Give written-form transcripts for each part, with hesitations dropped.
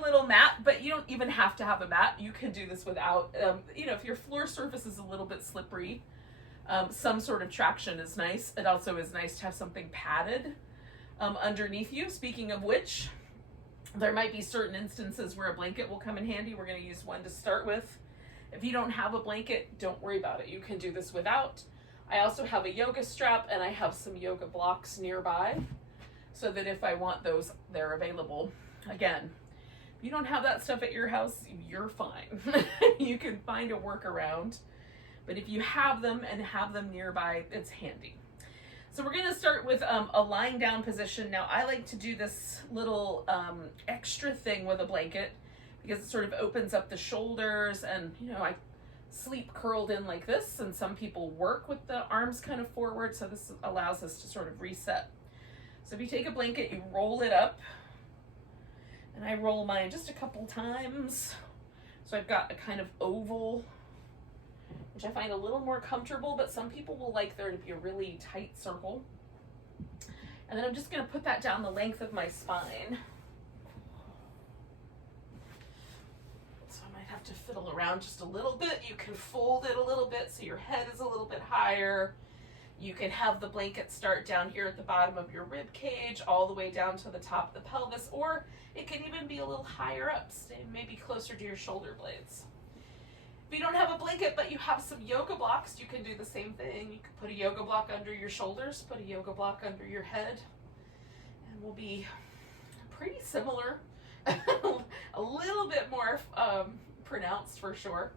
little mat, but you don't even have to have a mat. You can do this without, you know, if your floor surface is a little bit slippery, some sort of traction is nice. It also is nice to have something padded underneath you. Speaking of which, there might be certain instances where a blanket will come in handy. We're going to use one to start with. If you don't have a blanket, don't worry about it. You can do this without. I also have a yoga strap, and I have some yoga blocks nearby so that if I want those, they're available. Again, if you don't have that stuff at your house, you're fine. You can find a workaround. But if you have them and have them nearby, it's handy. So we're going to start with a lying down position. Now, I like to do this little extra thing with a blanket because it sort of opens up the shoulders, and, you know, I sleep curled in like this, and some people work with the arms kind of forward, so this allows us to sort of reset. So if you take a blanket, you roll it up, and I roll mine just a couple times. So I've got a kind of oval, which I find a little more comfortable, but some people will like there to be a really tight circle. And then I'm just going to put that down the length of my spine. So I might have to fiddle around just a little bit. You can fold it a little bit so your head is a little bit higher. You can have the blanket start down here at the bottom of your rib cage all the way down to the top of the pelvis, or it can even be a little higher up, maybe closer to your shoulder blades. If you don't have a blanket but you have some yoga blocks, you can do the same thing. You can put a yoga block under your shoulders, put a yoga block under your head, and we'll be pretty similar. A little bit more pronounced for sure.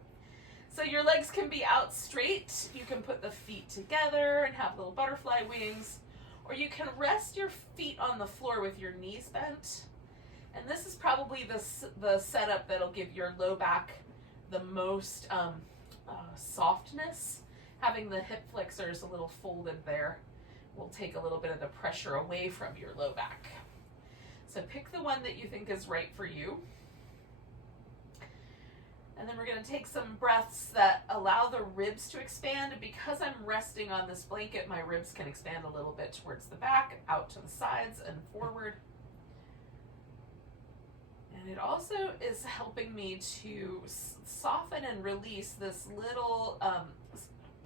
So your legs can be out straight. You can put the feet together and have little butterfly wings, or you can rest your feet on the floor with your knees bent. And this is probably the setup that'll give your low back the most softness. Having the hip flexors a little folded there will take a little bit of the pressure away from your low back. So pick the one that you think is right for you. And then we're going to take some breaths that allow the ribs to expand. And because I'm resting on this blanket, my ribs can expand a little bit towards the back, out to the sides, and forward. And it also is helping me to soften and release this little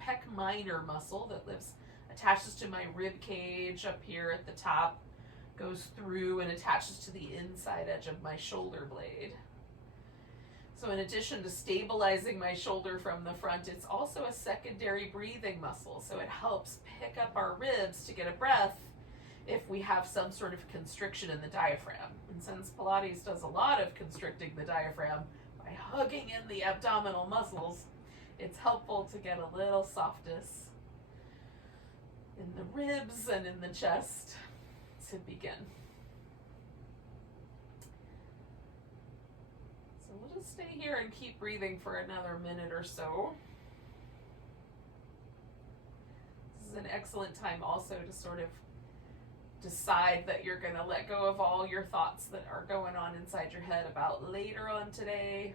pec minor muscle that attaches to my rib cage up here at the top, goes through and attaches to the inside edge of my shoulder blade. So in addition to stabilizing my shoulder from the front, it's also a secondary breathing muscle. So it helps pick up our ribs to get a breath if we have some sort of constriction in the diaphragm. And since Pilates does a lot of constricting the diaphragm by hugging in the abdominal muscles, it's helpful to get a little softness in the ribs and in the chest to begin. So we'll just stay here and keep breathing for another minute or so. This is an excellent time also to sort of decide that you're going to let go of all your thoughts that are going on inside your head about later on today,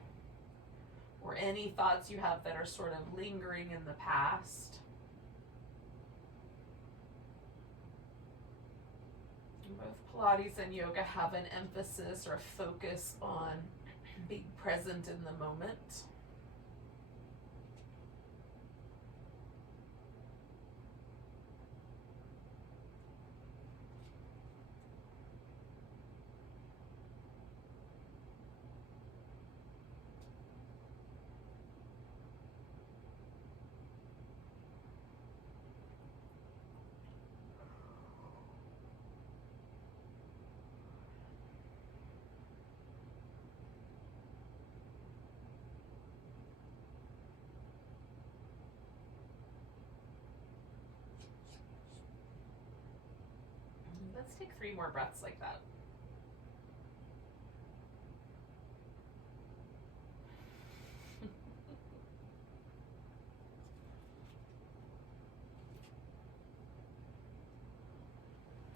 or any thoughts you have that are sort of lingering in the past. Both Pilates and yoga have an emphasis or a focus on being present in the moment. Let's take 3 more breaths like that.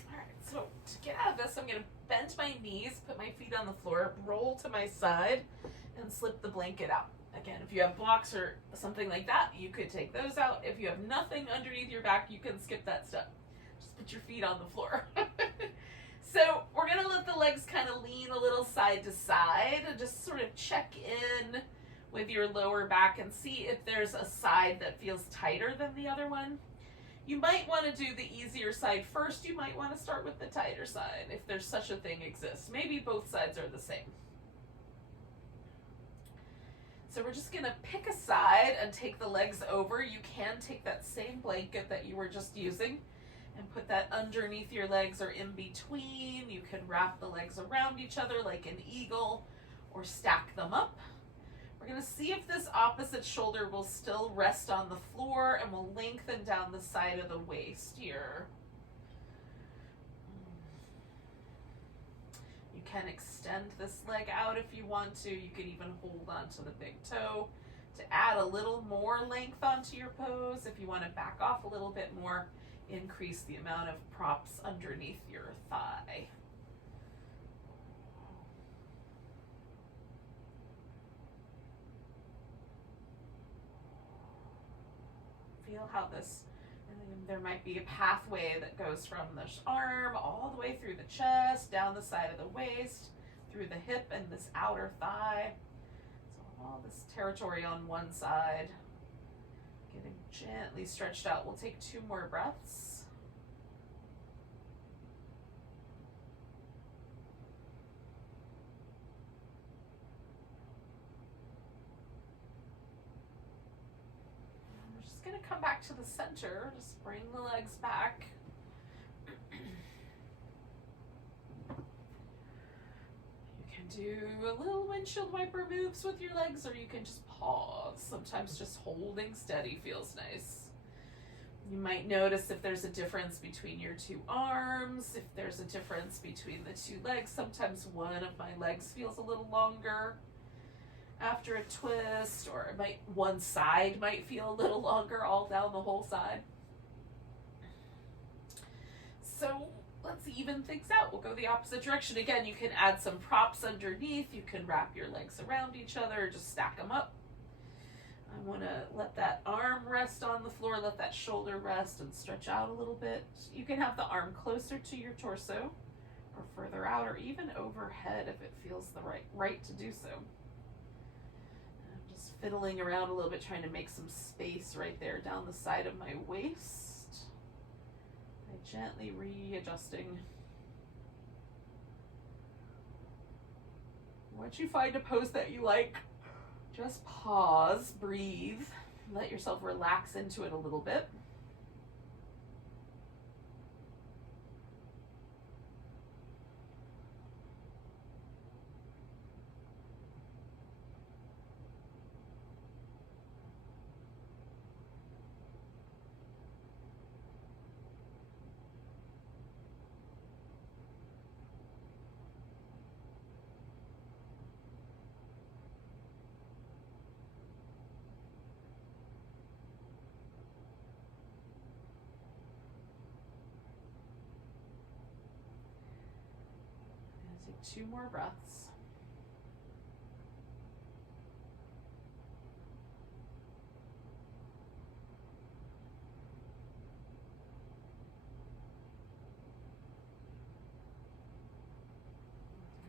All right, so to get out of this, I'm going to bend my knees, put my feet on the floor, roll to my side, and slip the blanket out. Again, if you have blocks or something like that, you could take those out. If you have nothing underneath your back, you can skip that step. Just put your feet on the floor. So we're going to let the legs kind of lean a little side to side and just sort of check in with your lower back and see if there's a side that feels tighter than the other one. You might want to do the easier side first. You might want to start with the tighter side if there's such a thing exists. Maybe both sides are the same. So we're just going to pick a side and take the legs over. You can take that same blanket that you were just using and put that underneath your legs or in between. You can wrap the legs around each other like an eagle or stack them up. We're going to see if this opposite shoulder will still rest on the floor and will lengthen down the side of the waist here. You can extend this leg out if you want to. You can even hold on to the big toe to add a little more length onto your pose. If you want to back off a little bit more, increase the amount of props underneath your thigh. Feel how this, there might be a pathway that goes from the arm all the way through the chest, down the side of the waist, through the hip and this outer thigh. So all this territory on one side, getting gently stretched out. We'll take 2 more breaths. Going to come back to the center. Just bring the legs back. You can do a little windshield wiper moves with your legs, or you can just pause. Sometimes just holding steady feels nice. You might notice if there's a difference between your 2 arms, if there's a difference between the 2 legs. Sometimes one of my legs feels a little longer after a twist, or one side might feel a little longer all down the whole side. So let's even things out. We'll go the opposite direction. Again, you can add some props underneath. You can wrap your legs around each other, just stack them up. I want to let that arm rest on the floor, let that shoulder rest and stretch out a little bit. You can have the arm closer to your torso or further out, or even overhead if it feels the right to do so. Fiddling around a little bit, trying to make some space right there down the side of my waist. Gently readjusting. Once you find a pose that you like, just pause, breathe, let yourself relax into it a little bit. Take 2 more breaths.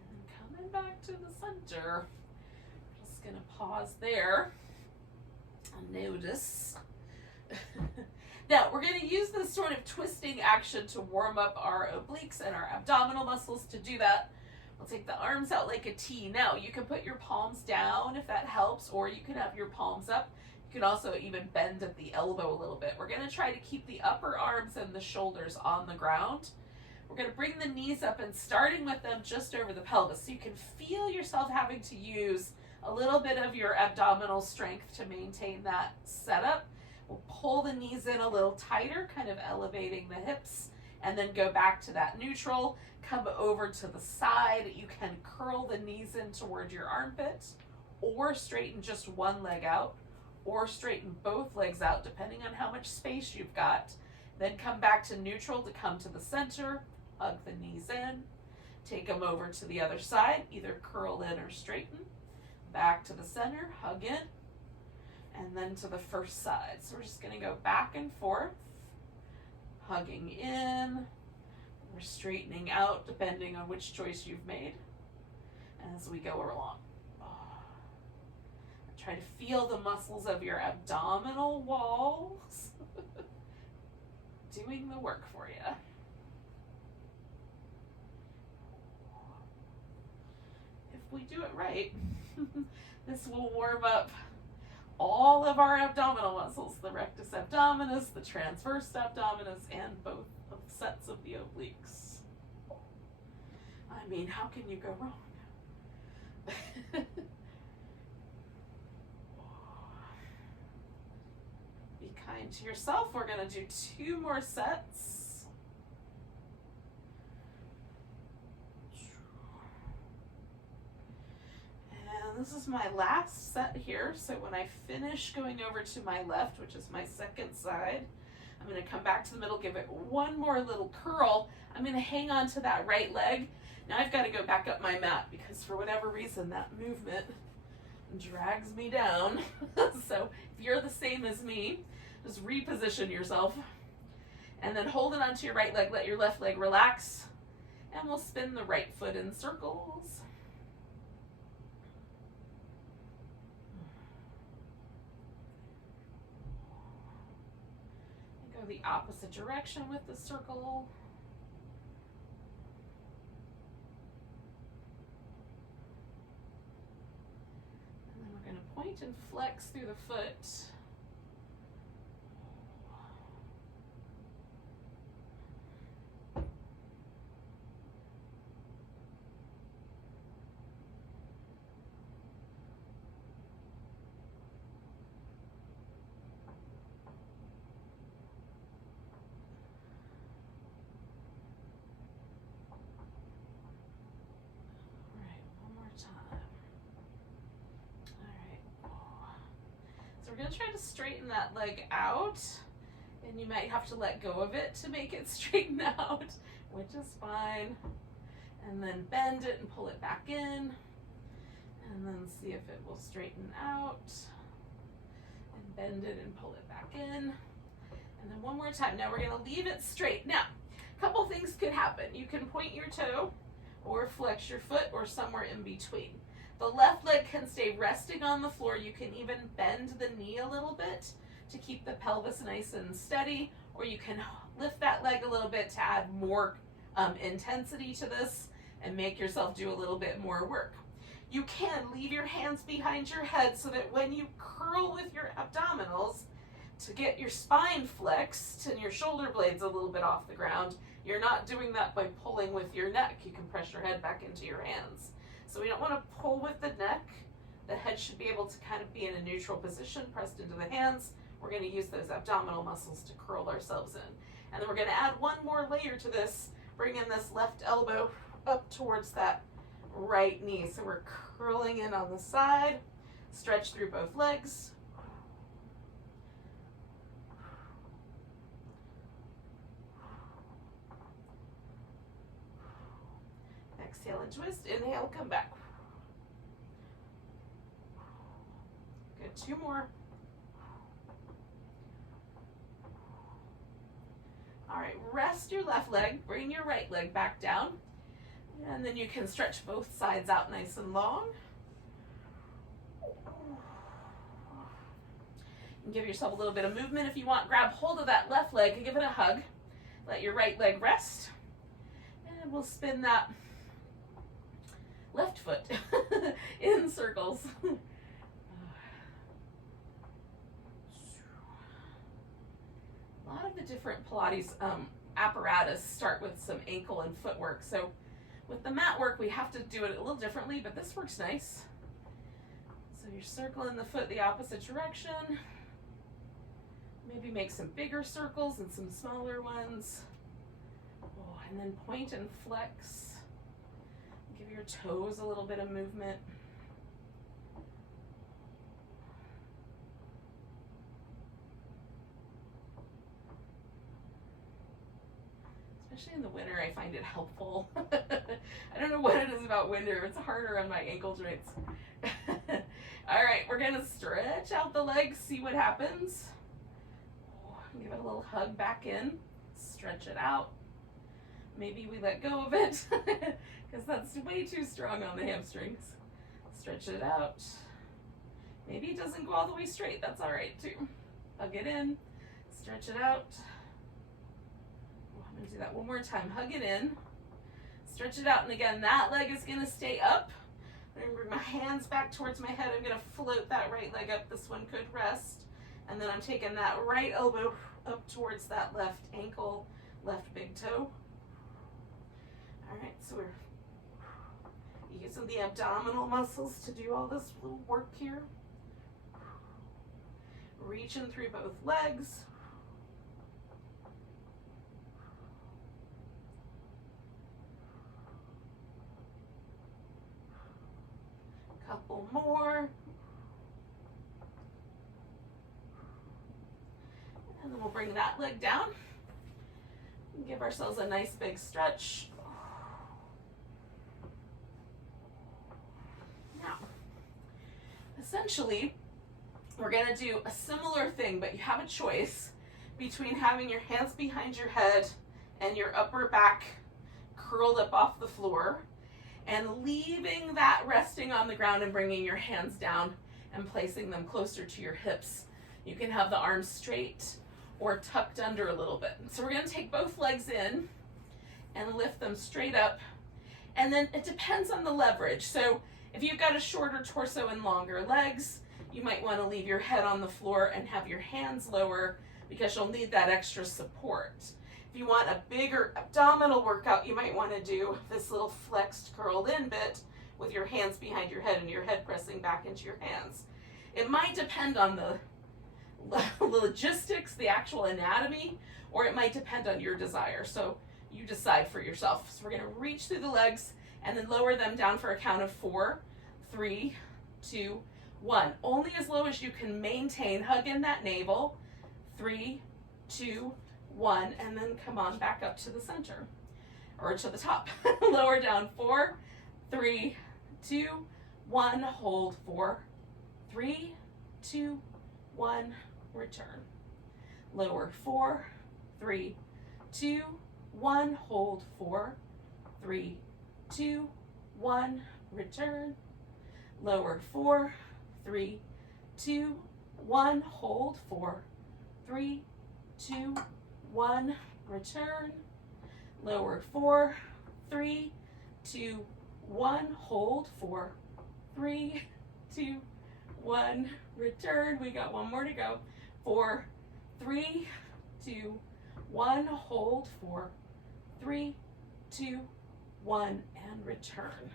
And coming back to the center. Just gonna pause there and notice. Now, we're going to use this sort of twisting action to warm up our obliques and our abdominal muscles. To do that, we'll take the arms out like a T. Now, you can put your palms down if that helps, or you can have your palms up. You can also even bend at the elbow a little bit. We're going to try to keep the upper arms and the shoulders on the ground. We're going to bring the knees up and starting with them just over the pelvis. So you can feel yourself having to use a little bit of your abdominal strength to maintain that setup. We'll pull the knees in a little tighter, kind of elevating the hips, and then go back to that neutral. Come over to the side. You can curl the knees in toward your armpits, or straighten just one leg out, or straighten both legs out, depending on how much space you've got. Then come back to neutral to come to the center, hug the knees in, take them over to the other side, either curl in or straighten, back to the center, hug in, and then to the first side. So we're just going to go back and forth, hugging in, We're straightening out depending on which choice you've made as we go along. Try to feel the muscles of your abdominal walls doing the work for you. If we do it right, this will warm up all of our abdominal muscles, the rectus abdominis, the transverse abdominis, and both of sets of the obliques. I mean, how can you go wrong? Be kind to yourself. We're going to do 2 more sets. And this is my last set here. So when I finish going over to my left, which is my second side, I'm going to come back to the middle, give it one more little curl. I'm going to hang on to that right leg. Now I've got to go back up my mat because for whatever reason that movement drags me down. So if you're the same as me, just reposition yourself and then hold it onto your right leg, let your left leg relax, and we'll spin the right foot in circles. And go the opposite direction with the circle. Point and flex through the foot. We're going to try to straighten that leg out, and you might have to let go of it to make it straighten out, which is fine. And then bend it and pull it back in, and then see if it will straighten out. And bend it and pull it back in. And then one more time. Now we're going to leave it straight. Now, a couple things could happen. You can point your toe or flex your foot or somewhere in between. The left leg can stay resting on the floor. You can even bend the knee a little bit to keep the pelvis nice and steady, or you can lift that leg a little bit to add more intensity to this and make yourself do a little bit more work. You can leave your hands behind your head so that when you curl with your abdominals to get your spine flexed and your shoulder blades a little bit off the ground, you're not doing that by pulling with your neck. You can press your head back into your hands. So we don't want to pull with the neck. The head should be able to kind of be in a neutral position, pressed into the hands. We're going to use those abdominal muscles to curl ourselves in. And then we're going to add one more layer to this, bring in this left elbow up towards that right knee. So we're curling in on the side, stretch through both legs. Exhale and twist, inhale, come back. Good, 2 more. All right, rest your left leg, bring your right leg back down, and then you can stretch both sides out nice and long. And give yourself a little bit of movement if you want. Grab hold of that left leg and give it a hug. Let your right leg rest, and we'll spin that left foot in circles. A lot of the different Pilates apparatus start with some ankle and foot work. So with the mat work, we have to do it a little differently, but this works nice. So you're circling the foot the opposite direction. Maybe make some bigger circles and some smaller ones. Oh, and then point and flex. Give your toes a little bit of movement. Especially in the winter, I find it helpful. I don't know what it is about winter. It's harder on my ankle joints. All right, we're gonna stretch out the legs, see what happens. Give it a little hug back in, stretch it out. Maybe we let go of it because that's way too strong on the hamstrings. Stretch it out. Maybe it doesn't go all the way straight. That's all right too. Hug it in, stretch it out. I'm gonna do that one more time. Hug it in, stretch it out, and again, that leg is gonna stay up. I'm gonna bring my hands back towards my head. I'm gonna float that right leg up. This one could rest. And then I'm taking that right elbow up towards that left ankle, left big toe. All right, so we're using the abdominal muscles to do all this little work here. Reaching through both legs. Couple more. And then we'll bring that leg down and give ourselves a nice big stretch. Now, essentially, we're gonna do a similar thing, but you have a choice between having your hands behind your head and your upper back curled up off the floor and leaving that resting on the ground and bringing your hands down and placing them closer to your hips. You can have the arms straight or tucked under a little bit. So we're gonna take both legs in and lift them straight up. And then it depends on the leverage. So if you've got a shorter torso and longer legs, you might wanna leave your head on the floor and have your hands lower because you'll need that extra support. If you want a bigger abdominal workout, you might wanna do this little flexed curled in bit with your hands behind your head and your head pressing back into your hands. It might depend on the logistics, the actual anatomy, or it might depend on your desire. So you decide for yourself. So we're gonna reach through the legs and then lower them down for a count of 4, 3, 2, 1. Only as low as you can maintain. Hug in that navel. 3, 2, 1, and then come on back up to the center or to the top. Lower down. 4, 3, 2, 1. Hold. 4, 3, 2, 1. Return. Lower. 4, 3, 2, 1. Hold. 4, 3, 2, 1. Return. Lower. 4, 3, 2, 1. Hold. 4, 3, 2, 1. Return. Lower. 4, 3, 2, 1. Hold. 4, 3, 2, 1. Return. We got one more to go. 4, 3, 2, 1. Hold. 4, 3, 2, 1. And return.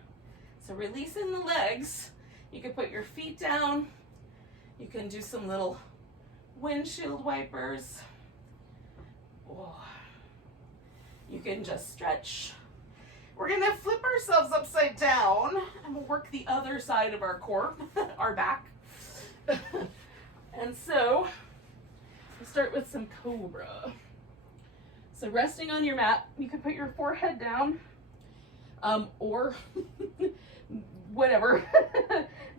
So releasing the legs. You can put your feet down. You can do some little windshield wipers. Oh. You can just stretch. We're gonna flip ourselves upside down and we'll work the other side of our core, our back. And so, we'll start with some Cobra. So resting on your mat, you can put your forehead down, or whatever.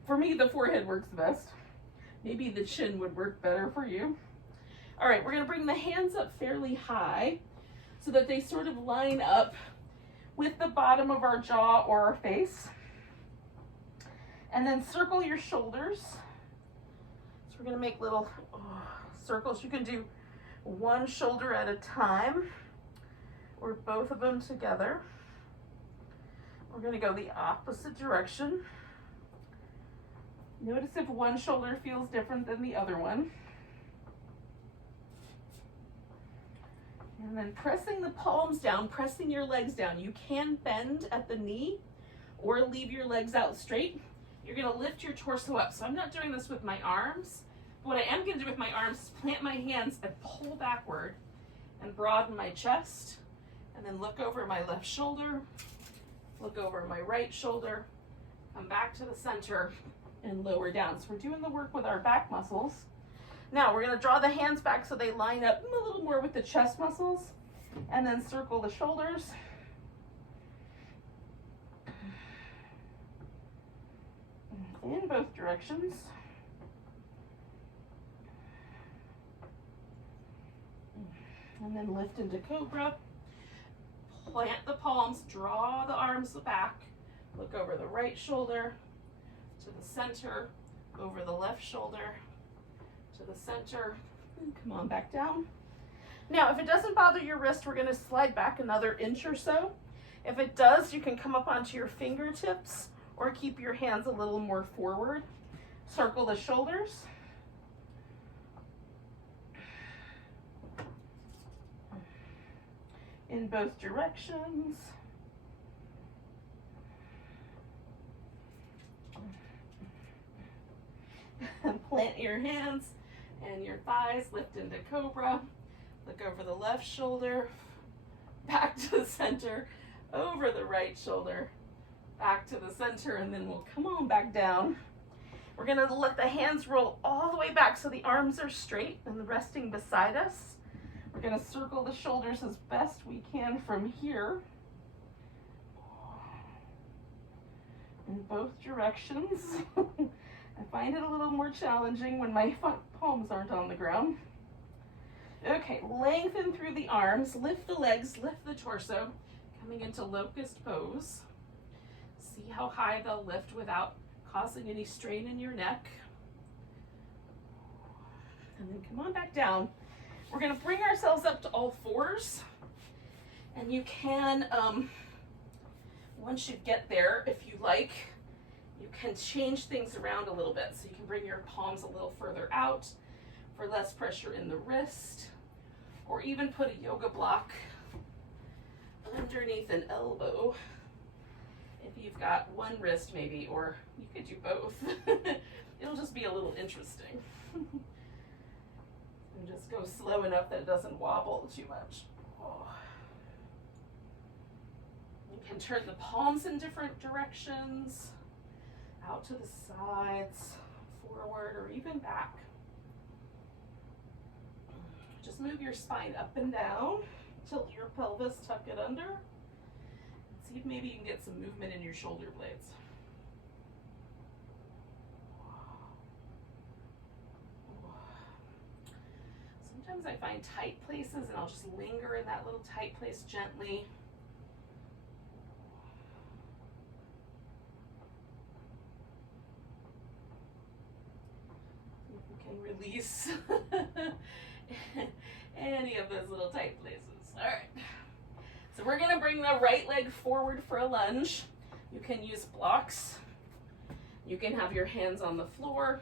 For me, the forehead works best. Maybe the chin would work better for you. All right, we're gonna bring the hands up fairly high so that they sort of line up with the bottom of our jaw or our face. And then circle your shoulders. So we're gonna make little circles. You can do one shoulder at a time or both of them together. We're gonna go the opposite direction. Notice if one shoulder feels different than the other one. And then pressing the palms down, pressing your legs down. You can bend at the knee or leave your legs out straight. You're gonna lift your torso up. So I'm not doing this with my arms. What I am gonna do with my arms is plant my hands and pull backward and broaden my chest. And then look over my left shoulder, look over my right shoulder, come back to the center and lower down. So we're doing the work with our back muscles. Now we're gonna draw the hands back so they line up a little more with the chest muscles and then circle the shoulders. In both directions. And then lift into Cobra. plant the palms, draw the arms back, look over the right shoulder, to the center, over the left shoulder, to the center, and come on back down. Now, if it doesn't bother your wrist, we're going to slide back another inch or so. If it does, you can come up onto your fingertips or keep your hands a little more forward. Circle the shoulders. In both directions. Plant your hands and your thighs, lift into Cobra. Look over the left shoulder, back to the center, over the right shoulder, back to the center, and then we'll come on back down. We're gonna let the hands roll all the way back so the arms are straight and resting beside us. We're gonna circle the shoulders as best we can from here. In both directions. I find it a little more challenging when my palms aren't on the ground. Okay, lengthen through the arms, lift the legs, lift the torso, coming into locust pose. See how high they'll lift without causing any strain in your neck. And then come on back down. We're gonna bring ourselves up to all fours. And you can, once you get there, if you like, you can change things around a little bit. So you can bring your palms a little further out for less pressure in the wrist, or even put a yoga block underneath an elbow if you've got one wrist maybe, or you could do both. It'll just be a little interesting. And just go slow enough that it doesn't wobble too much. Oh. You can turn the palms in different directions, out to the sides, forward, or even back. Just move your spine up and down, tilt your pelvis, tuck it under. See if maybe you can get some movement in your shoulder blades. Sometimes I find tight places and I'll just linger in that little tight place gently. See if we can release any of those little tight places. All right. So we're gonna bring the right leg forward for a lunge. You can use blocks. You can have your hands on the floor,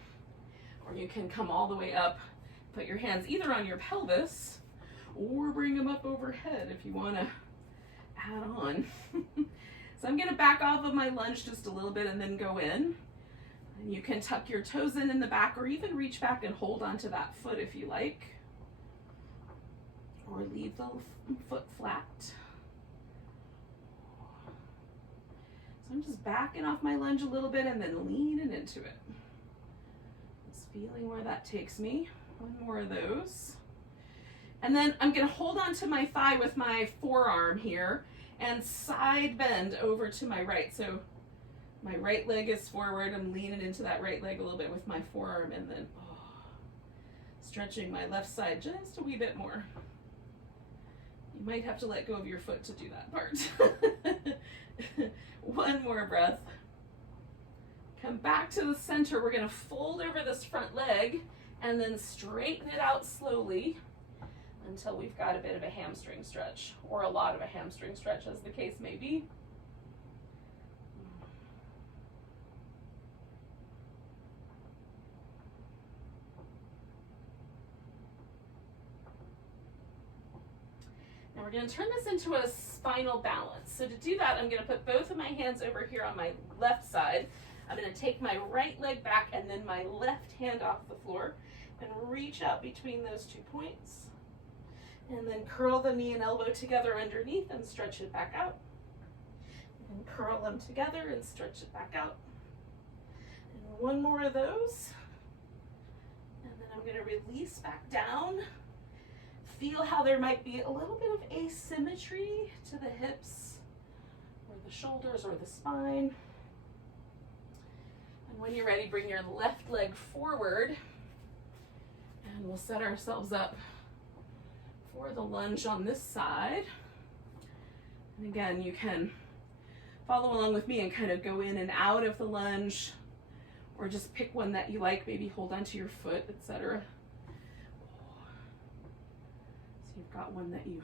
or you can come all the way up, put your hands either on your pelvis, or bring them up overhead if you wanna add on. So I'm gonna back off of my lunge just a little bit and then go in. And you can tuck your toes in the back, or even reach back and hold onto that foot if you like. Or leave the foot flat. So I'm just backing off my lunge a little bit and then leaning into it. Just feeling where that takes me. One more of those. And then I'm gonna hold onto my thigh with my forearm here and side bend over to my right. So my right leg is forward. I'm leaning into that right leg a little bit with my forearm, and then stretching my left side just a wee bit more. You might have to let go of your foot to do that part. One more breath. Come back to the center. We're going to fold over this front leg and then straighten it out slowly until we've got a bit of a hamstring stretch, or a lot of a hamstring stretch, as the case may be. Now we're going to turn this into a spinal balance. So to do that, I'm going to put both of my hands over here on my left side. I'm going to take my right leg back and then my left hand off the floor and reach out between those 2 points. And then curl the knee and elbow together underneath and stretch it back out. And curl them together and stretch it back out. And one more of those. And then I'm going to release back down. Feel how there might be a little bit of asymmetry to the hips or the shoulders or the spine. And when you're ready, bring your left leg forward and we'll set ourselves up for the lunge on this side. And again, you can follow along with me and kind of go in and out of the lunge, or just pick one that you like, maybe hold onto your foot, etc. So you've got one that you,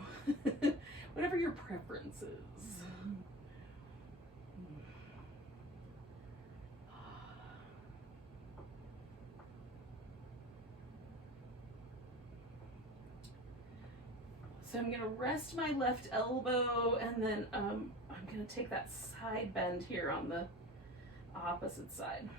whatever your preference is. So I'm going to rest my left elbow, and then I'm going to take that side bend here on the opposite side.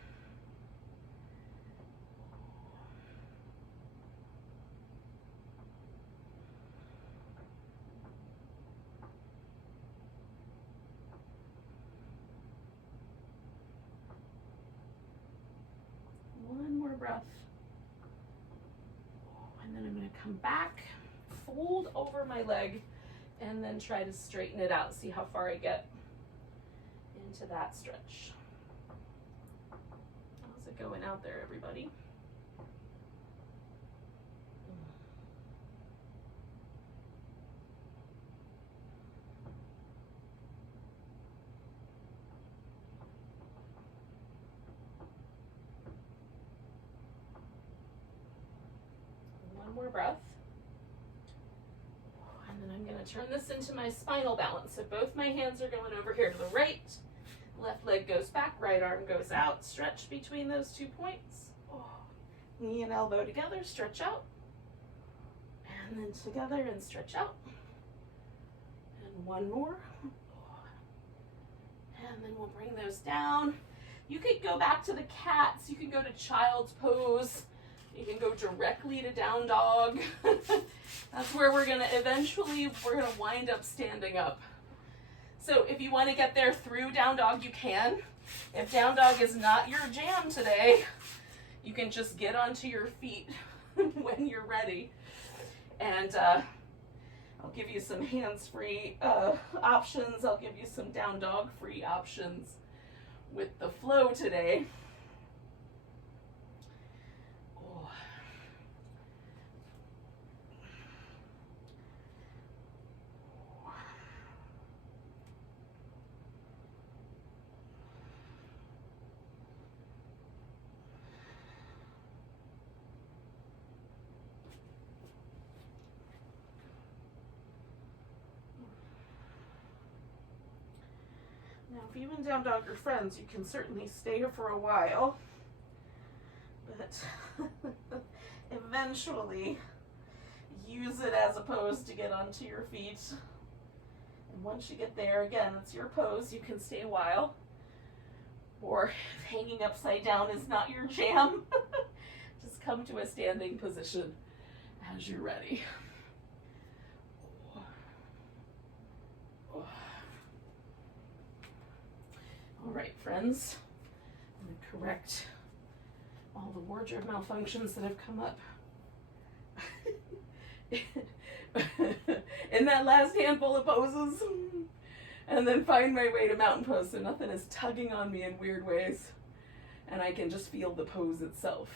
One more breath. And then I'm going to come back, fold over my leg, and then try to straighten it out. See how far I get into that stretch. How's it going out there, everybody? One more breath. And then I'm going to turn this into my spinal balance. So both my hands are going over here to the right. Left leg goes back, right arm goes out. Stretch between those 2 points. Knee and elbow together, stretch out. And then together and stretch out. And one more. And then we'll bring those down. You could go back to the cats. You can go to child's pose. You can go directly to down dog. That's where we're gonna wind up standing up. So if you want to get there through down dog, you can. If down dog is not your jam today, you can just get onto your feet when you're ready. And I'll give you some hands-free options. I'll give you some down dog free options with the flow today. Now, if you and down dog are friends, you can certainly stay here for a while, but eventually use it as a pose to get onto your feet. And once you get there, again, it's your pose. You can stay a while. Or if hanging upside down is not your jam, just come to a standing position as you're ready. All right, friends, I'm going to correct all the wardrobe malfunctions that have come up. In that last handful of poses, and then find my way to mountain pose so nothing is tugging on me in weird ways, and I can just feel the pose itself.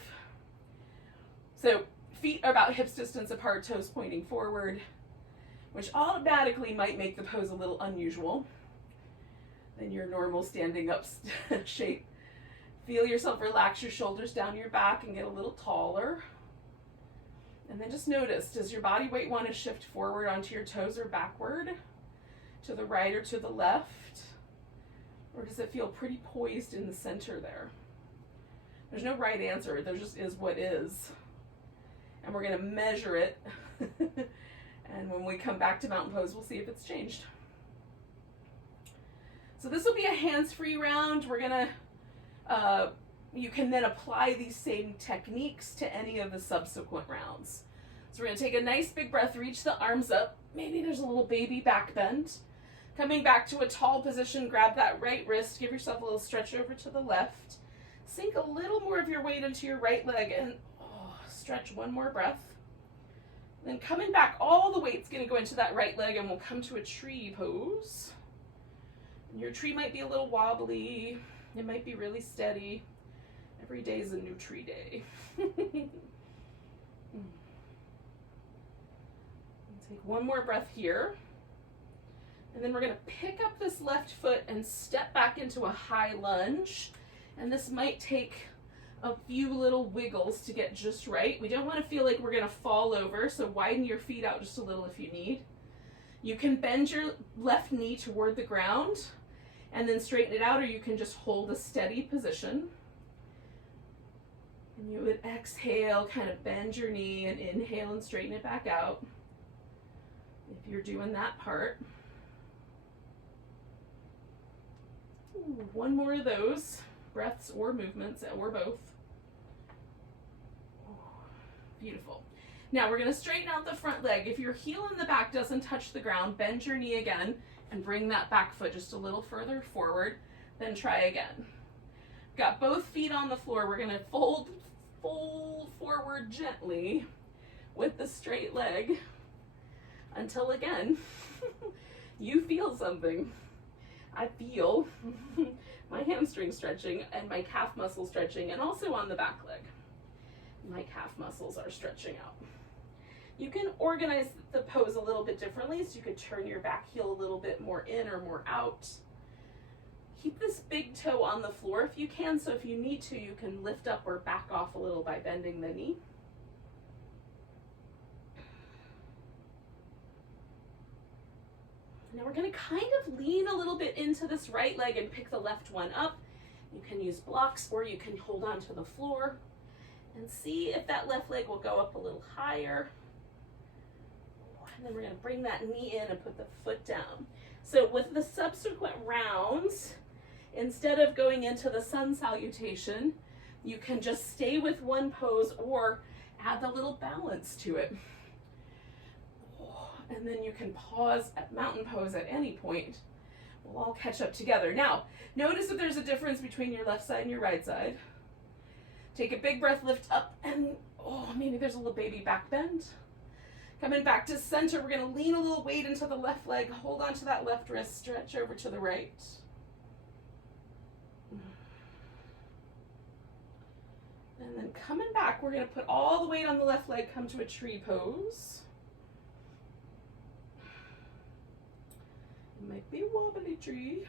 So feet are about hips distance apart, toes pointing forward, which automatically might make the pose a little unusual than your normal standing up shape. Feel yourself relax your shoulders down your back and get a little taller. And then just notice, does your body weight want to shift forward onto your toes or backward? To the right or to the left? Or does it feel pretty poised in the center there? There's no right answer, there just is what is. And we're going to measure it. And when we come back to mountain pose, we'll see if it's changed. So this will be a hands-free round. We're gonna, you can then apply these same techniques to any of the subsequent rounds. So we're gonna take a nice big breath, reach the arms up. Maybe there's a little baby back bend. Coming back to a tall position, grab that right wrist, give yourself a little stretch over to the left. Sink a little more of your weight into your right leg and stretch one more breath. Then coming back, all the weight's gonna go into that right leg and we'll come to a tree pose. Your tree might be a little wobbly. It might be really steady. Every day is a new tree day. Take one more breath here. And then we're gonna pick up this left foot and step back into a high lunge. And this might take a few little wiggles to get just right. We don't want to feel like we're gonna fall over, so widen your feet out just a little if you need. You can bend your left knee toward the ground and then straighten it out, or you can just hold a steady position. And you would exhale, kind of bend your knee, and inhale and straighten it back out if you're doing that part. Ooh, one more of those breaths or movements or both. Beautiful. Now we're going to straighten out the front leg. If your heel in the back doesn't touch the ground, bend your knee again and bring that back foot just a little further forward. Then try again. Got both feet on the floor. We're going to fold forward gently with the straight leg until again you feel something. I feel my hamstring stretching and my calf muscle stretching, and also on the back leg. My calf muscles are stretching out. You can organize the pose a little bit differently, so you could turn your back heel a little bit more in or more out. Keep this big toe on the floor if you can, so if you need to, you can lift up or back off a little by bending the knee. Now we're going to kind of lean a little bit into this right leg and pick the left one up. You can use blocks, or you can hold on to the floor and see if that left leg will go up a little higher. And then we're going to bring that knee in and put the foot down. So with the subsequent rounds, instead of going into the sun salutation, you can just stay with one pose or add the little balance to it. And then you can pause at mountain pose at any point. We'll all catch up together. Now, notice if there's a difference between your left side and your right side. Take a big breath, lift up, and maybe there's a little baby back bend. Coming back to center, we're gonna lean a little weight into the left leg, hold on to that left wrist, stretch over to the right. And then coming back, we're gonna put all the weight on the left leg, come to a tree pose. It might be a wobbly tree.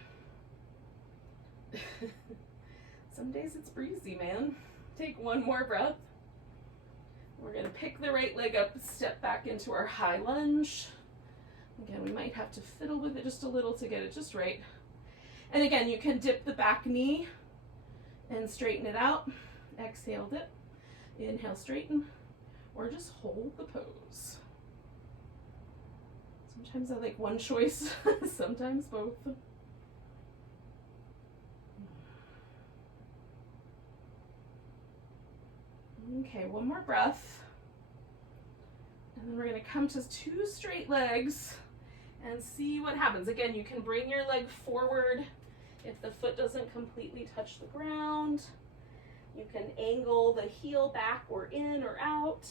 Some days it's breezy, man. Take one more breath. We're gonna pick the right leg up, step back into our high lunge. Again, we might have to fiddle with it just a little to get it just right. And again, you can dip the back knee and straighten it out. Exhale, dip. Inhale, straighten. Or just hold the pose. Sometimes I like one choice, sometimes both. Okay, one more breath. And then we're going to come to two straight legs and see what happens. Again, you can bring your leg forward if the foot doesn't completely touch the ground. You can angle the heel back or in or out.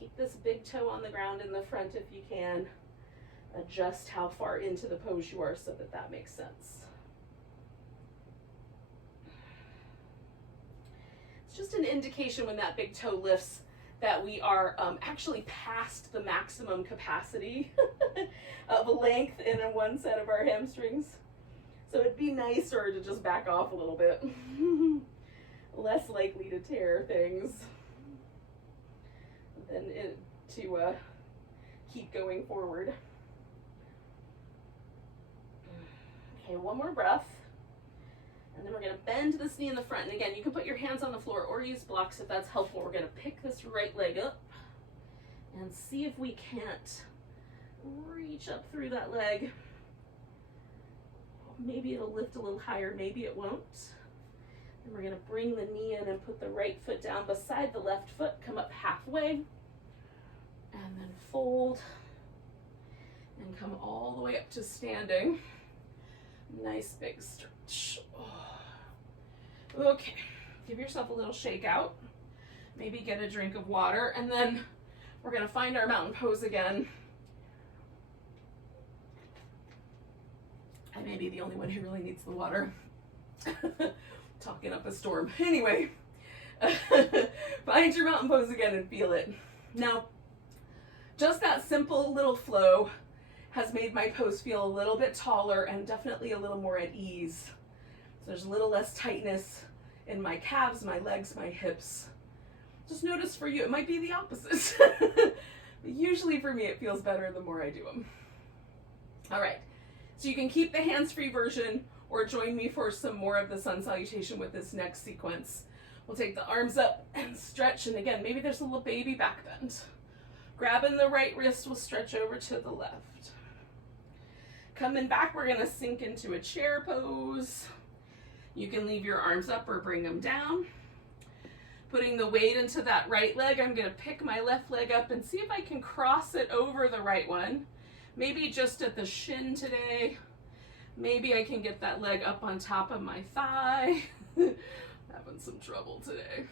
Keep this big toe on the ground in the front if you can. Adjust how far into the pose you are so that that makes sense. It's just an indication when that big toe lifts that we are actually past the maximum capacity of length in one set of our hamstrings. So it'd be nicer to just back off a little bit. Less likely to tear things than to keep going forward. Okay, one more breath. And then we're going to bend this knee in the front. And again, you can put your hands on the floor or use blocks if that's helpful. We're going to pick this right leg up and see if we can't reach up through that leg. Maybe it'll lift a little higher, maybe it won't. And we're going to bring the knee in and put the right foot down beside the left foot. Come up halfway and then fold and come all the way up to standing. Nice big stretch. Okay, give yourself a little shake out. Maybe get a drink of water, and then we're going to find our mountain pose again. I may be the only one who really needs the water. Talking up a storm. Anyway, find your mountain pose again and feel it. Now, just that simple little flow has made my pose feel a little bit taller and definitely a little more at ease. So there's a little less tightness in my calves, my legs, my hips. Just notice for you, it might be the opposite. But usually for me, it feels better the more I do them. All right, so you can keep the hands-free version or join me for some more of the sun salutation with this next sequence. We'll take the arms up and stretch, and again, maybe there's a little baby back bend. Grabbing the right wrist, we'll stretch over to the left. Coming back, we're gonna sink into a chair pose. You can leave your arms up or bring them down. Putting the weight into that right leg, I'm gonna pick my left leg up and see if I can cross it over the right one. Maybe just at the shin today. Maybe I can get that leg up on top of my thigh. Having some trouble today.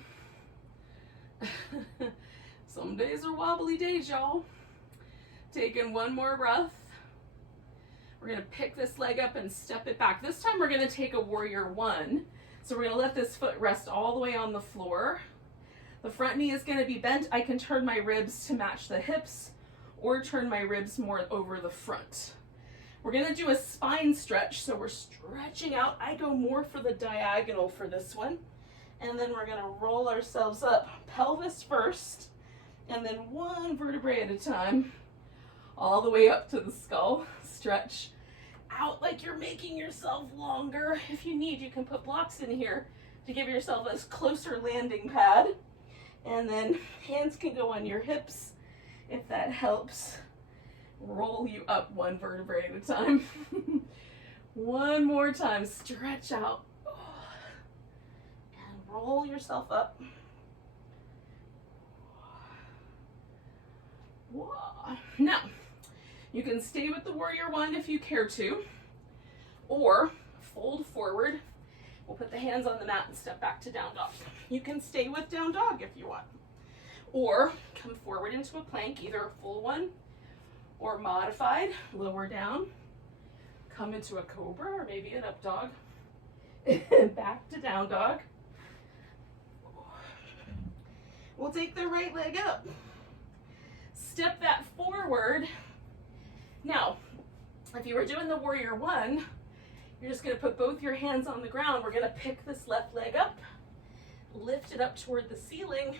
Some days are wobbly days, y'all. Taking one more breath. We're gonna pick this leg up and step it back. This time we're gonna take a warrior one. So we're gonna let this foot rest all the way on the floor. The front knee is gonna be bent. I can turn my ribs to match the hips or turn my ribs more over the front. We're gonna do a spine stretch. So we're stretching out. I go more for the diagonal for this one. And then we're gonna roll ourselves up, pelvis first, and then one vertebrae at a time, all the way up to the skull. Stretch out like you're making yourself longer. If you need, you can put blocks in here to give yourself a closer landing pad. And then hands can go on your hips if that helps. Roll you up one vertebrae at a time. One more time, stretch out. And roll yourself up. Now, you can stay with the warrior one if you care to, or fold forward. We'll put the hands on the mat and step back to down dog. You can stay with down dog if you want, or come forward into a plank, either a full one or modified, lower down, come into a cobra or maybe an up dog, back to down dog. We'll take the right leg up, step that forward. Now, if you were doing the warrior one, you're just gonna put both your hands on the ground. We're gonna pick this left leg up, lift it up toward the ceiling,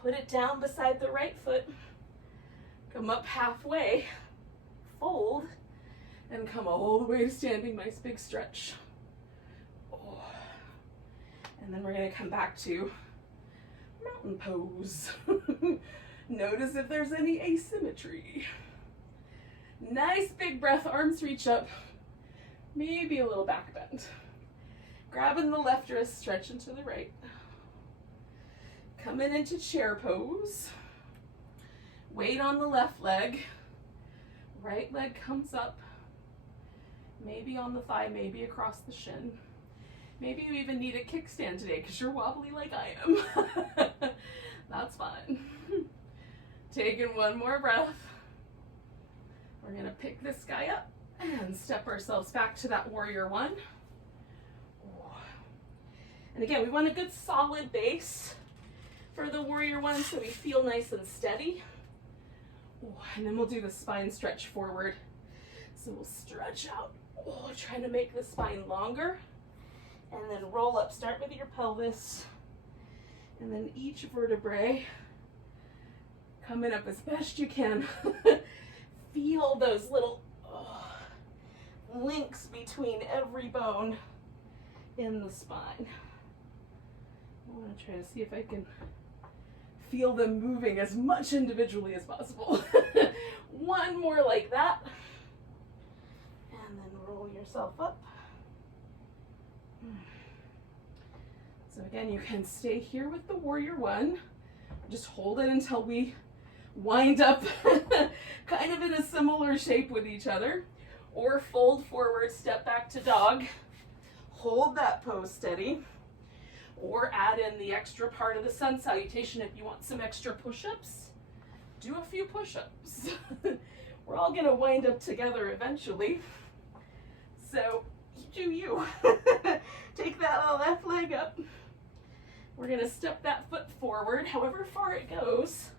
put it down beside the right foot, come up halfway, fold, and come all the way to standing. Nice big stretch. Oh. And then we're gonna come back to mountain pose. Notice if there's any asymmetry. Nice big breath, arms reach up, maybe a little back bend. Grabbing the left wrist, stretch into the right. Coming into chair pose. Weight on the left leg. Right leg comes up, maybe on the thigh, maybe across the shin. Maybe you even need a kickstand today because you're wobbly like I am. That's fine. Taking one more breath. We're gonna pick this guy up and step ourselves back to that warrior one. And again, we want a good solid base for the warrior one so we feel nice and steady. And then we'll do the spine stretch forward. So we'll stretch out, trying to make the spine longer. And then roll up, start with your pelvis. And then each vertebrae coming up as best you can. Feel those little links between every bone in the spine. I want to try to see if I can feel them moving as much individually as possible. One more like that. And then roll yourself up. So again, you can stay here with the warrior one. Just hold it until we wind up kind of in a similar shape with each other, or fold forward, step back to dog, hold that pose steady, or add in the extra part of the sun salutation if you want some extra push-ups. Do a few push-ups. We're all gonna wind up together eventually, so you do you. Take that left leg up. We're gonna step that foot forward, however far it goes.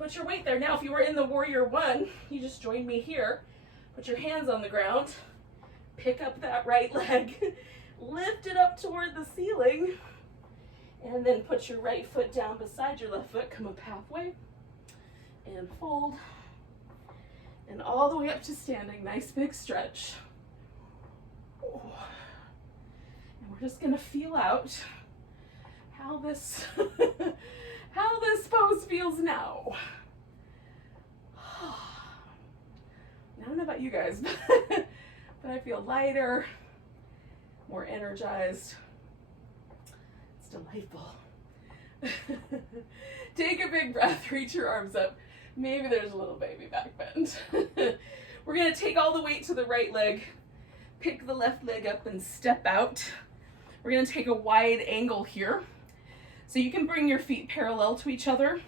Put your weight there. Now, if you were in the warrior one, you just join me here. Put your hands on the ground. Pick up that right leg. Lift it up toward the ceiling. And then put your right foot down beside your left foot. Come up halfway. And fold. And all the way up to standing. Nice big stretch. Oh. And we're just going to feel out how this how this pose feels now. I don't know about you guys, but I feel lighter, more energized. It's delightful. Take a big breath, reach your arms up. Maybe there's a little baby back bend. We're gonna take all the weight to the right leg, pick the left leg up and step out. We're gonna take a wide angle here. So you can bring your feet parallel to each other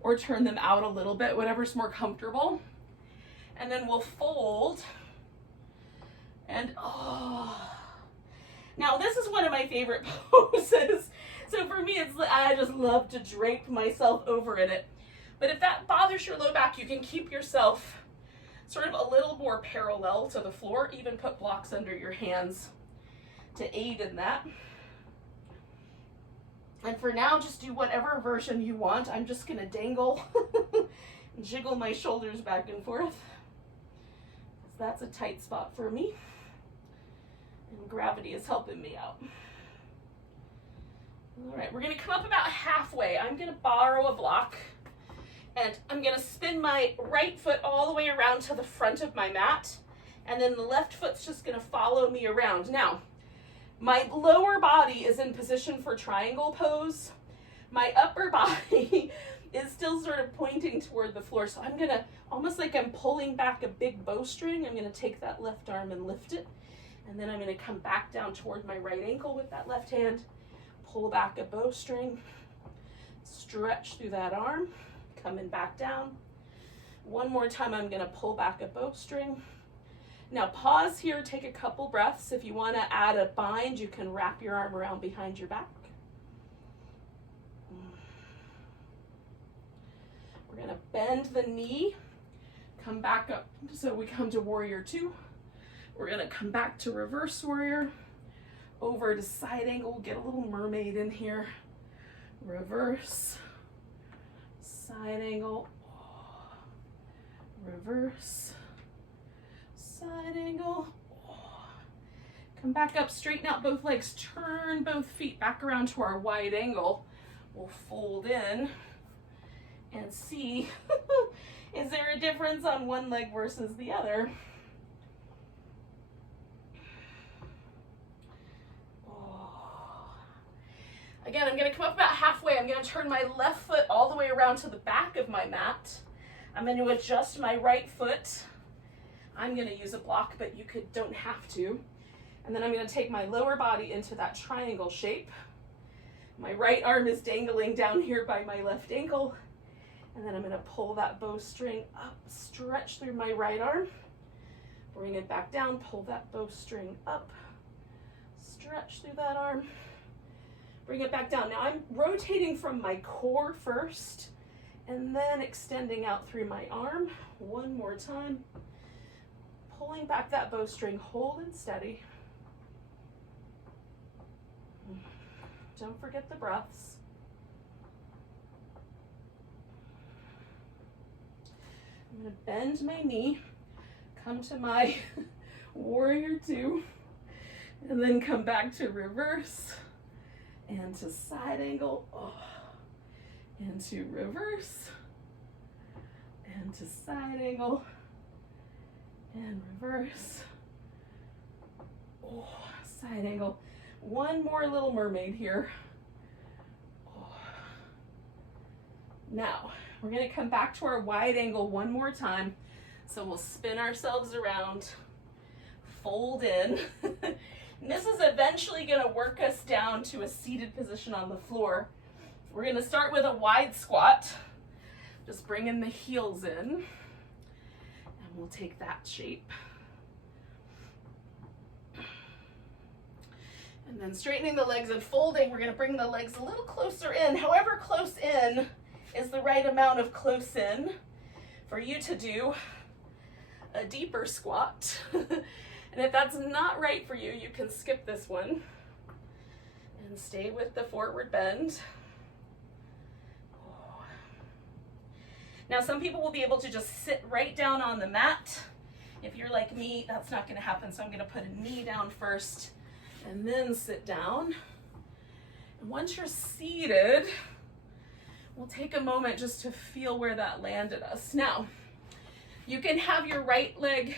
or turn them out a little bit, whatever's more comfortable. And then we'll fold. And now this is one of my favorite poses. So for me, I just love to drape myself over in it. But if that bothers your low back, you can keep yourself sort of a little more parallel to the floor, even put blocks under your hands to aid in that. And for now, just do whatever version you want. I'm just gonna dangle and jiggle my shoulders back and forth. That's a tight spot for me. And gravity is helping me out. All right, we're gonna come up about halfway. I'm gonna borrow a block and I'm gonna spin my right foot all the way around to the front of my mat. And then the left foot's just gonna follow me around. Now, my lower body is in position for triangle pose. My upper body is still sort of pointing toward the floor. So I'm gonna, almost like I'm pulling back a big bowstring, I'm gonna take that left arm and lift it. And then I'm gonna come back down toward my right ankle with that left hand, pull back a bowstring, stretch through that arm, coming back down. One more time, I'm gonna pull back a bowstring. Now pause here, take a couple breaths. If you wanna add a bind, you can wrap your arm around behind your back. We're gonna bend the knee, come back up. So we come to warrior two. We're gonna come back to reverse warrior, over to side angle, get a little mermaid in here. Reverse, side angle, reverse, side angle. Come back up, straighten out both legs, turn both feet back around to our wide angle. We'll fold in and see, is there a difference on one leg versus the other? Again, I'm gonna come up about halfway. I'm gonna turn my left foot all the way around to the back of my mat. I'm gonna adjust my right foot. I'm gonna use a block, but you don't have to. And then I'm gonna take my lower body into that triangle shape. My right arm is dangling down here by my left ankle. And then I'm gonna pull that bowstring up, stretch through my right arm, bring it back down, pull that bowstring up, stretch through that arm, bring it back down. Now I'm rotating from my core first and then extending out through my arm. One more time. Pulling back that bowstring, hold and steady. Don't forget the breaths. I'm gonna bend my knee, come to my warrior two, and then come back to reverse. And to side angle, and to reverse, and to side angle, and reverse, side angle. One more little mermaid here. Now, we're gonna come back to our wide angle one more time. So we'll spin ourselves around, fold in. And this is eventually going to work us down to a seated position on the floor. We're going to start with a wide squat. Just bringing the heels in. And we'll take that shape. And then straightening the legs and folding, we're going to bring the legs a little closer in. However close in is the right amount of close in for you to do a deeper squat. And if that's not right for you, you can skip this one and stay with the forward bend. Now, some people will be able to just sit right down on the mat. If you're like me, that's not gonna happen. So I'm gonna put a knee down first and then sit down. And once you're seated, we'll take a moment just to feel where that landed us. Now, you can have your right leg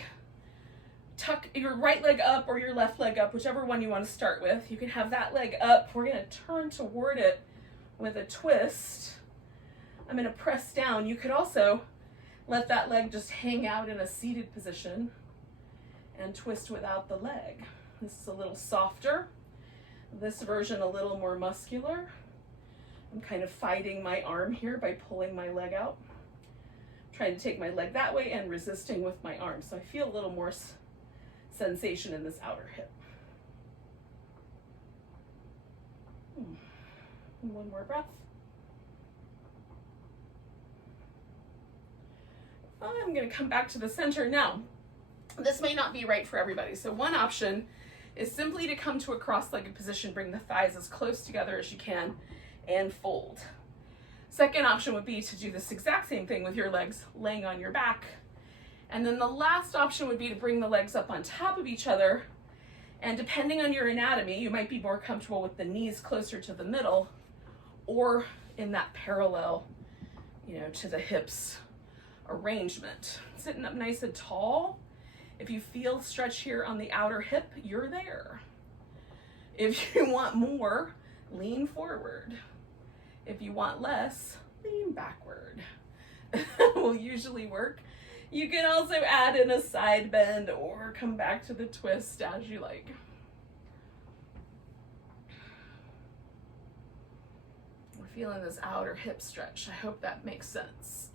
tuck your right leg up or your left leg up, whichever one you want to start with. You can have that leg up. We're going to turn toward it with a twist. I'm going to press down. You could also let that leg just hang out in a seated position and twist without the leg. This is a little softer. This version a little more muscular. I'm kind of fighting my arm here by pulling my leg out. Trying to take my leg that way and resisting with my arm. So I feel a little more sensation in this outer hip. One more breath. I'm going to come back to the center. Now, this may not be right for everybody. So one option is simply to come to a cross-legged position, bring the thighs as close together as you can, and fold. Second option would be to do this exact same thing with your legs laying on your back. And then the last option would be to bring the legs up on top of each other. And depending on your anatomy, you might be more comfortable with the knees closer to the middle or in that parallel, to the hips arrangement. Sitting up nice and tall. If you feel stretch here on the outer hip, you're there. If you want more, lean forward. If you want less, lean backward. Will usually work. You can also add in a side bend or come back to the twist as you like. We're feeling this outer hip stretch. I hope that makes sense.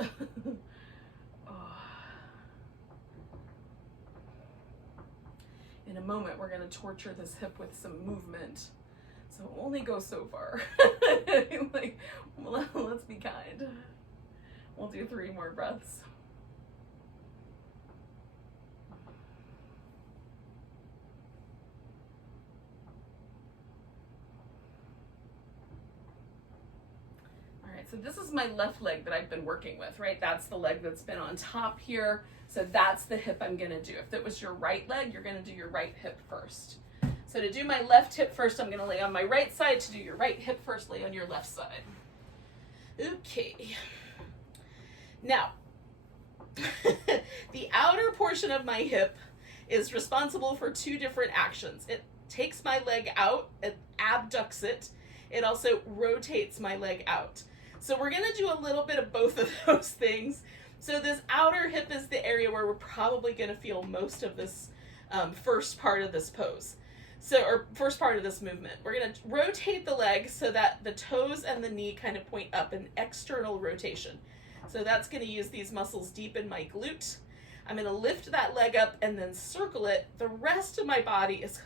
In a moment, we're going to torture this hip with some movement. So only go so far. Let's be kind. We'll do 3 more breaths. All right, so this is my left leg that I've been working with, right? That's the leg that's been on top here. So that's the hip I'm gonna do. If it was your right leg, you're gonna do your right hip first. So to do my left hip first, I'm gonna lay on my right side. To do your right hip first, lay on your left side. Okay. Now, the outer portion of my hip is responsible for 2 different actions. It takes my leg out, it abducts it. It also rotates my leg out. So we're gonna do a little bit of both of those things. So this outer hip is the area where we're probably gonna feel most of this first part of this pose. Or first part of this movement. We're gonna rotate the leg so that the toes and the knee kind of point up, an external rotation. So that's gonna use these muscles deep in my glute. I'm gonna lift that leg up and then circle it. The rest of my body is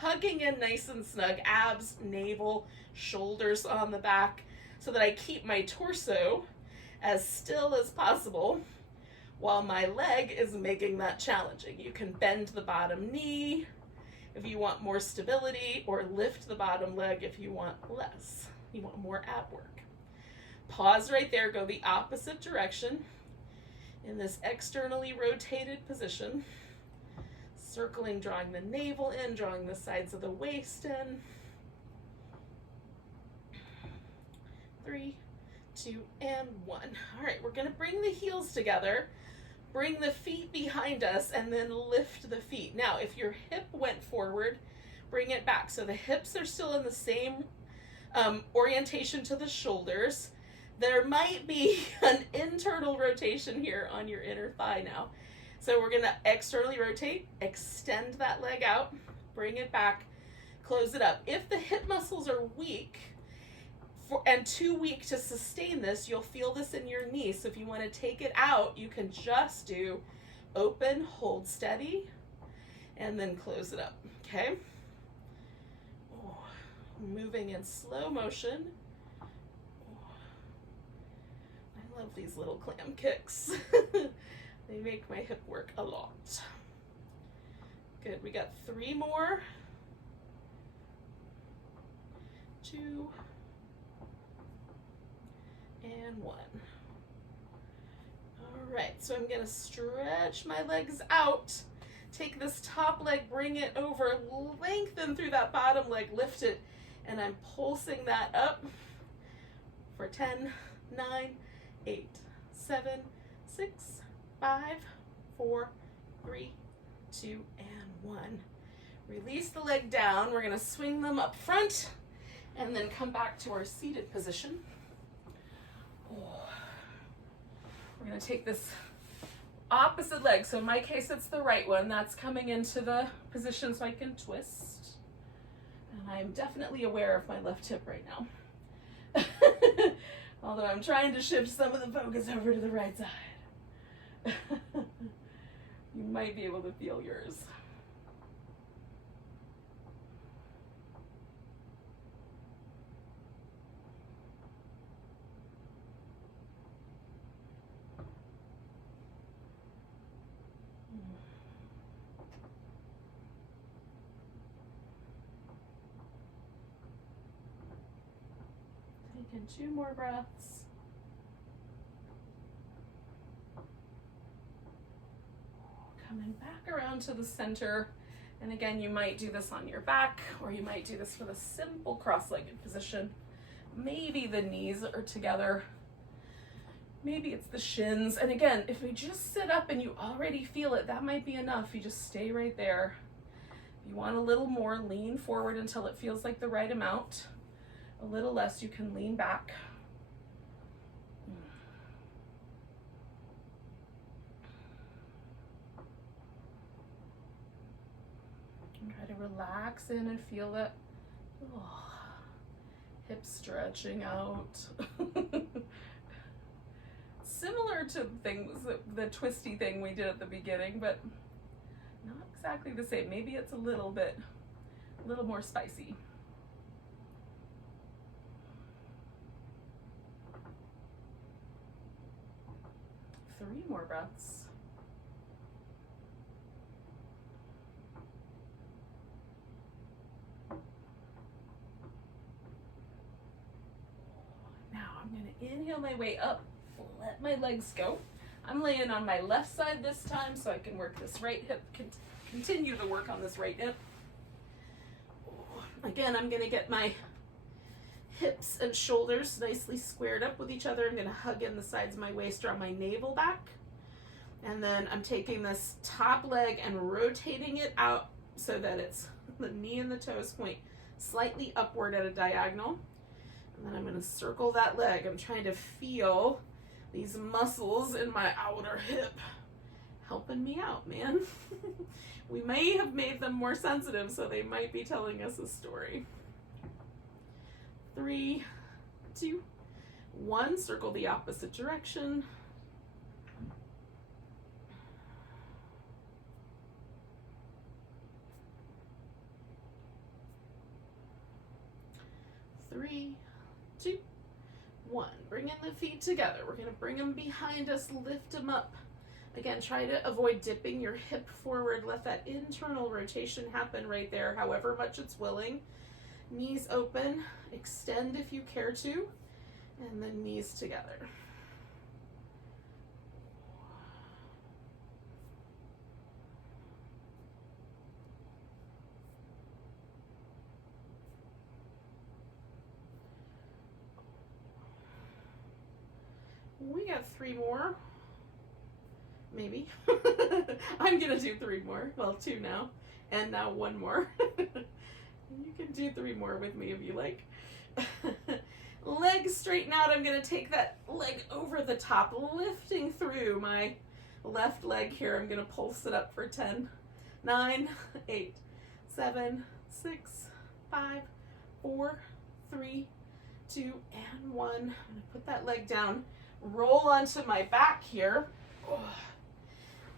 hugging in nice and snug, abs, navel, shoulders on the back, so that I keep my torso as still as possible while my leg is making that challenging. You can bend the bottom knee if you want more stability, or lift the bottom leg if you want less. You want more ab work. Pause right there, go the opposite direction in this externally rotated position. Circling, drawing the navel in, drawing the sides of the waist in. 3, 2, and 1. All right, we're gonna bring the heels together, bring the feet behind us, and then lift the feet. Now, if your hip went forward, bring it back. So the hips are still in the same orientation to the shoulders. There might be an internal rotation here on your inner thigh now. So we're gonna externally rotate, extend that leg out, bring it back, close it up. If the hip muscles are weak, and too weak to sustain this, you'll feel this in your knee. So if you want to take it out, you can just do open, hold steady, and then close it up, okay? Moving in slow motion. love these little clam kicks. They make my hip work a lot. Good, we got 3 more. 2 and 1. All right, so I'm gonna stretch my legs out. Take this top leg, bring it over, lengthen through that bottom leg, lift it, and I'm pulsing that up for 10, 9, 8, 7, 6, 5, 4, 3, 2, and 1. Release the leg down. We're gonna swing them up front and then come back to our seated position. We're gonna take this opposite leg. So in my case, it's the right one. That's coming into the position so I can twist. And I'm definitely aware of my left hip right now. Although I'm trying to shift some of the focus over to the right side. You might be able to feel yours. Taking 2 more breaths. Coming back around to the center. And again, you might do this on your back, or you might do this with a simple cross-legged position. Maybe the knees are together. Maybe it's the shins. And again, if we just sit up and you already feel it, that might be enough. You just stay right there. If you want a little more, lean forward until it feels like the right amount. A little less, you can lean back. And try to relax in and feel that hip stretching out. Similar to things, the twisty thing we did at the beginning, but not exactly the same. Maybe it's a little more spicy. Three more breaths. Now I'm going to inhale my way up, let my legs go. I'm laying on my left side this time so I can work this right hip, continue the work on this right hip. Again, I'm going to get my hips and shoulders nicely squared up with each other. I'm going to hug in the sides of my waist, draw my navel back. And then I'm taking this top leg and rotating it out so that it's the knee and the toes point slightly upward at a diagonal. And then I'm going to circle that leg. I'm trying to feel these muscles in my outer hip helping me out, man. We may have made them more sensitive, so they might be telling us a story. 3, 2, 1. Circle the opposite direction. 3, 2, 1. Bring in the feet together. We're going to bring them behind us, lift them up. Again, try to avoid dipping your hip forward. Let that internal rotation happen right there, however much it's willing. Knees open, extend if you care to, and then knees together. We got 3 more. Maybe. I'm gonna do 3 more. Well, 2 now. And now 1 more. You can do 3 more with me if you like. Legs straighten out. I'm gonna take that leg over the top, lifting through my left leg here. I'm gonna pulse it up for 10, 9, 8, 7, 6, 5, 4, 3, 2, and 1. I'm gonna put that leg down, roll onto my back here.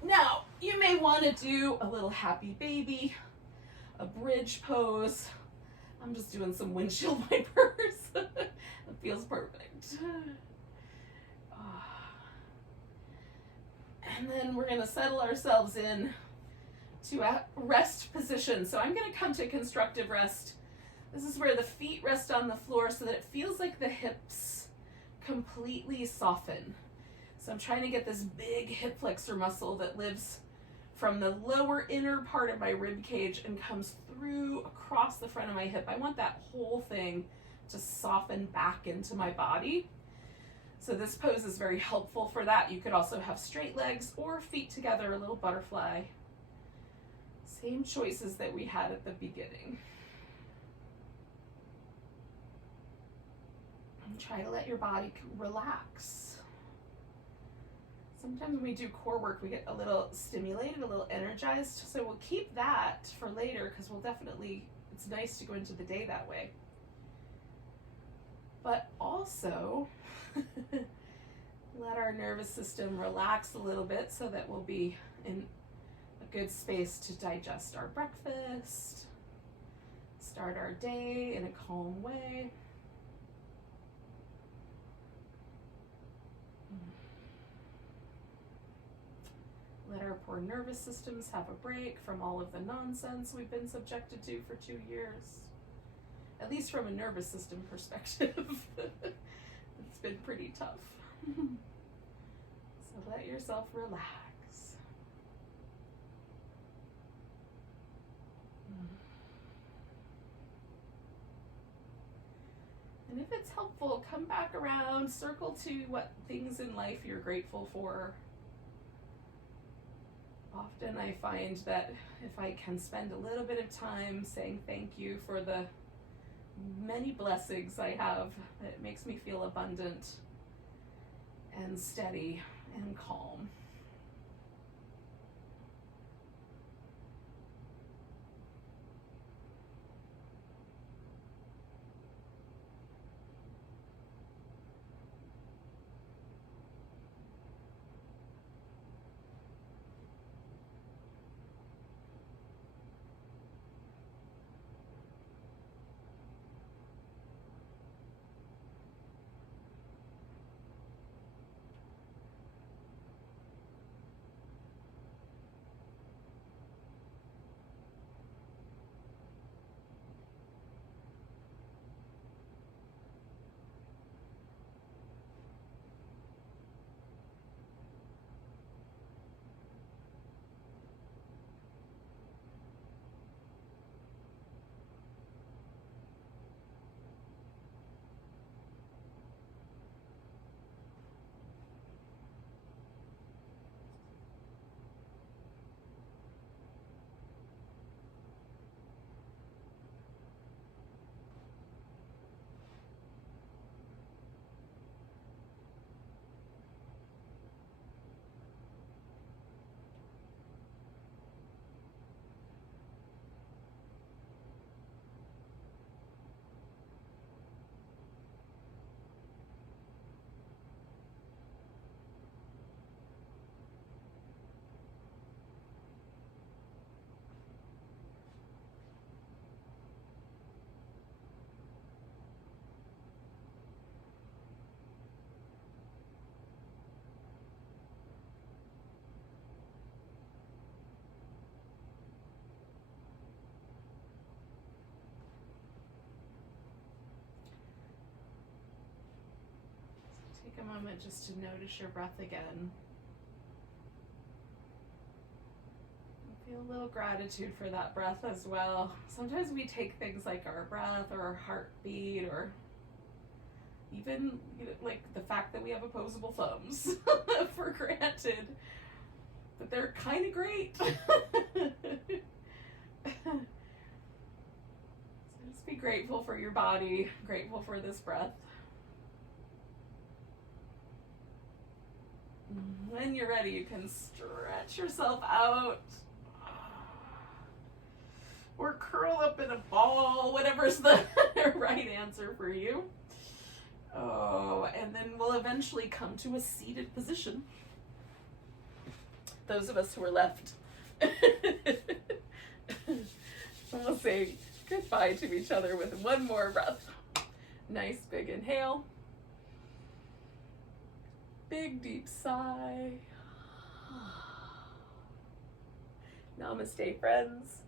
Now, you may want to do a little happy baby, a bridge pose. I'm just doing some windshield wipers. It feels perfect. And then we're going to settle ourselves in to a rest position. So I'm going to come to constructive rest. This is where the feet rest on the floor so that it feels like the hips completely soften. So I'm trying to get this big hip flexor muscle that lives from the lower inner part of my rib cage and comes through across the front of my hip. I want that whole thing to soften back into my body. So this pose is very helpful for that. You could also have straight legs or feet together, a little butterfly. Same choices that we had at the beginning. And try to let your body relax. Sometimes when we do core work, we get a little stimulated, a little energized. So we'll keep that for later because it's nice to go into the day that way. But also, let our nervous system relax a little bit so that we'll be in a good space to digest our breakfast, start our day in a calm way. Let our poor nervous systems have a break from all of the nonsense we've been subjected to for 2 years. At least from a nervous system perspective. It's been pretty tough. So let yourself relax. And if it's helpful, come back around, circle to what things in life you're grateful for. Often I find that if I can spend a little bit of time saying thank you for the many blessings I have, it makes me feel abundant and steady and calm. Take a moment just to notice your breath again. Feel a little gratitude for that breath as well. Sometimes we take things like our breath or our heartbeat or even like the fact that we have opposable thumbs for granted. But they're kind of great. So just be grateful for your body, grateful for this breath. When you're ready, you can stretch yourself out or curl up in a ball, whatever's the right answer for you. Oh, and then we'll eventually come to a seated position. Those of us who are left. We'll say goodbye to each other with one more breath. Nice big inhale. Big deep sigh. Namaste, friends.